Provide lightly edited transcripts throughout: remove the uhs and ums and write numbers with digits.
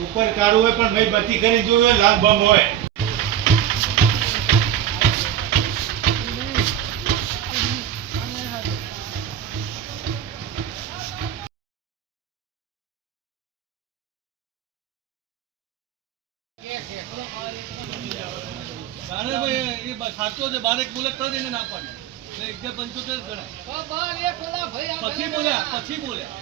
ઉપર કાઢવું હોય પણ ભાઈ બત્તી કરી જોવે લાલ બમ હોય ખાતો છે બાર એક બુલેટ કરી દઈને નાખવાનું 175 ગણાય પછી બોલ્યા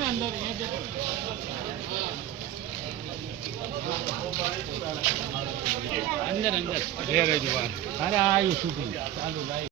અંદર અરે આયુ શૂટિંગ ચાલુ